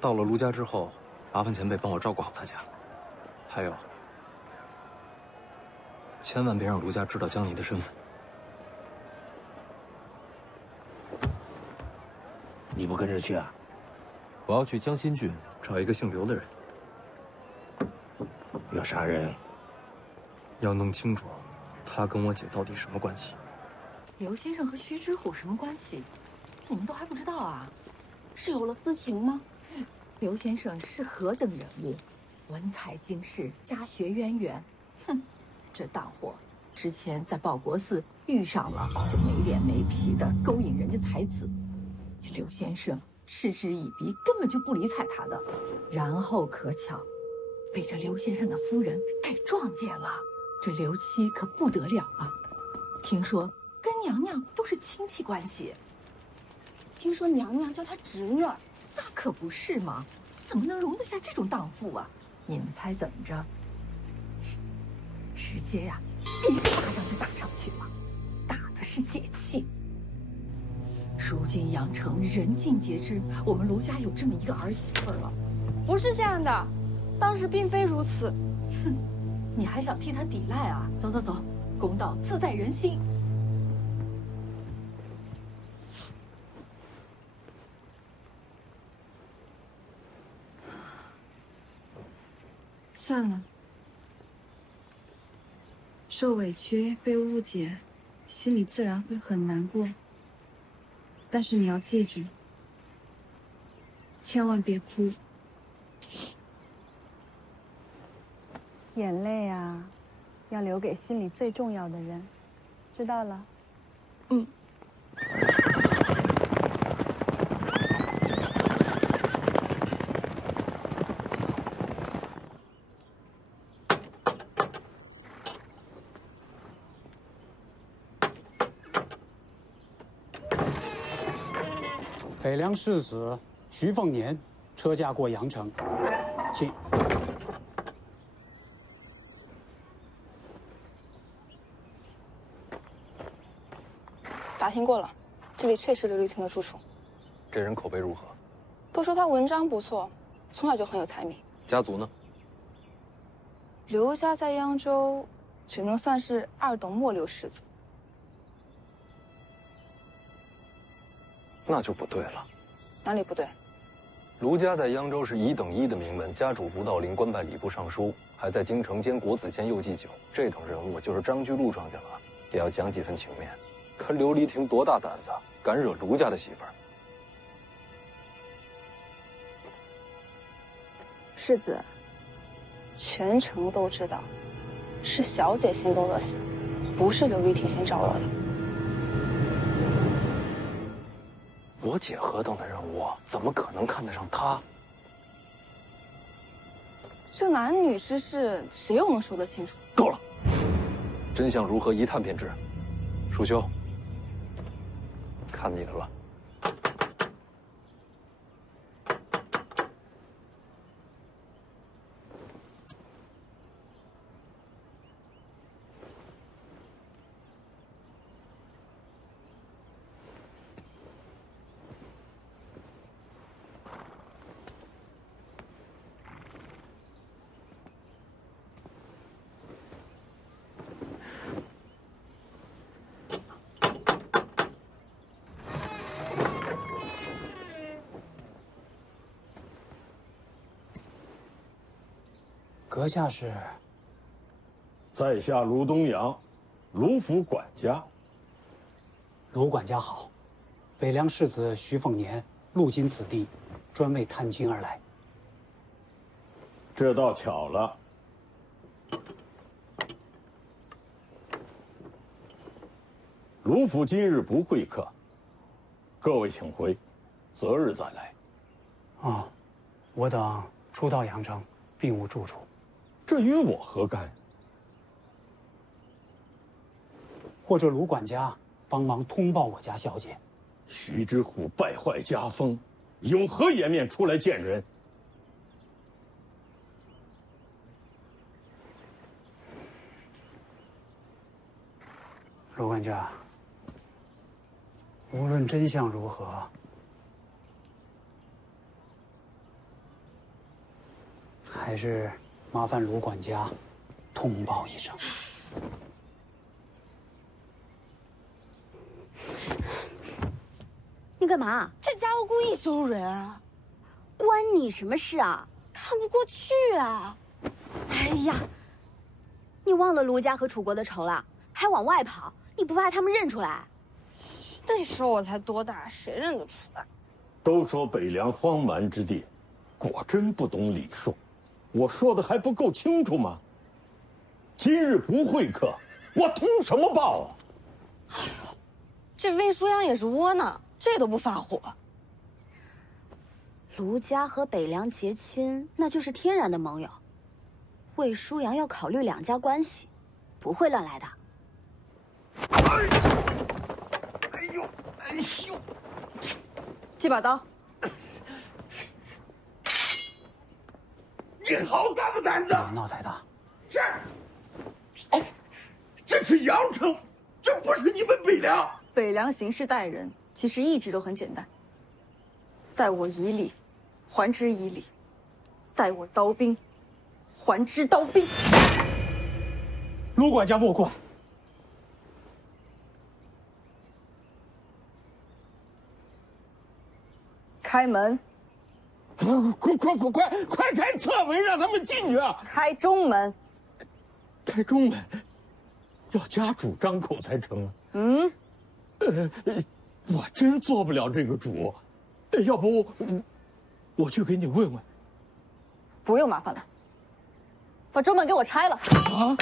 到了卢家之后，麻烦前辈帮我照顾好他家。还有，千万别让卢家知道江离的身份。你不跟着去啊？我要去江心郡找一个姓刘的人。要杀人？要弄清楚，他跟我姐到底什么关系？刘先生和徐之虎什么关系？你们都还不知道啊？是有了私情吗？刘先生是何等人物，文采经世，家学渊源。哼，这大伙之前在报国寺遇上了这没脸没皮的勾引人家才子，刘先生嗤之以鼻，根本就不理睬他的。然后可巧，被这刘先生的夫人给撞见了。这刘妻可不得了啊！听说跟娘娘都是亲戚关系。听说娘娘叫她侄女儿，那可不是嘛？怎么能容得下这种荡妇啊？你们猜怎么着？直接呀，一个巴掌就打上去了，打的是解气。如今阳城人尽皆知，我们卢家有这么一个儿媳妇了。不是这样的，当时并非如此。哼，你还想替他抵赖啊？走走走，公道自在人心。算了，受委屈、被误解，心里自然会很难过。但是你要记住，千万别哭。眼泪啊，要留给心里最重要的人，知道了？嗯。北凉世子徐凤年车驾过阳城，请。打听过了，这里确实刘丽婷的住处。这人口碑如何？都说他文章不错，从小就很有才名。家族呢？刘家在扬州，只能算是二等末流氏族。那就不对了。哪里不对？卢家在扬州是1等1的名门，家主卢道林官拜礼部尚书，还在京城兼国子监右祭酒。这等人物，就是张居禄庄家了，也要讲几分情面。可刘黎婷多大胆子，敢惹卢家的媳妇儿？世子，全城都知道，是小姐先动了心，不是刘丽婷先招惹的。我姐何等的人物，怎么可能看得上她？这男女之事，谁又能说得清楚？够了，真相如何，一探便知。淑修，看你的了。阁下是？在下卢东阳，卢府管家。卢管家好，北凉世子徐凤年路经此地，专为探亲而来。这倒巧了。卢府今日不会客，各位请回，择日再来。啊，我等初到阳城，并无住处。这与我何干？或者卢管家帮忙通报我家小姐。徐之虎败坏家风，有何颜面出来见人？卢管家，无论真相如何，还是麻烦卢管家通报一声。你干嘛？这家伙故意羞辱人啊！关你什么事啊？看不过去啊！哎呀，你忘了卢家和楚国的仇了，还往外跑，你不怕他们认出来？那时候我才多大，谁认得出来？都说北凉荒蛮之地，果真不懂礼数。我说的还不够清楚吗？今日不会客，我通什么报啊？哎呦，这魏舒阳也是窝囊，这都不发火。卢家和北凉结亲，那就是天然的盟友。魏舒阳要考虑两家关系，不会乱来的。哎呦，哎呦！借把刀。你好大的胆子！别闹太大。这是阳城，这不是你们北凉。北凉行事待人，其实一直都很简单。待我以礼，还之以礼；待我刀兵，还之刀兵。卢管家莫怪。开门。不快开侧门，让他们进去啊！开中门。开中门，要家主张口才成啊。我真做不了这个主，要不我去给你问问。不用麻烦了，把中门给我拆了。啊！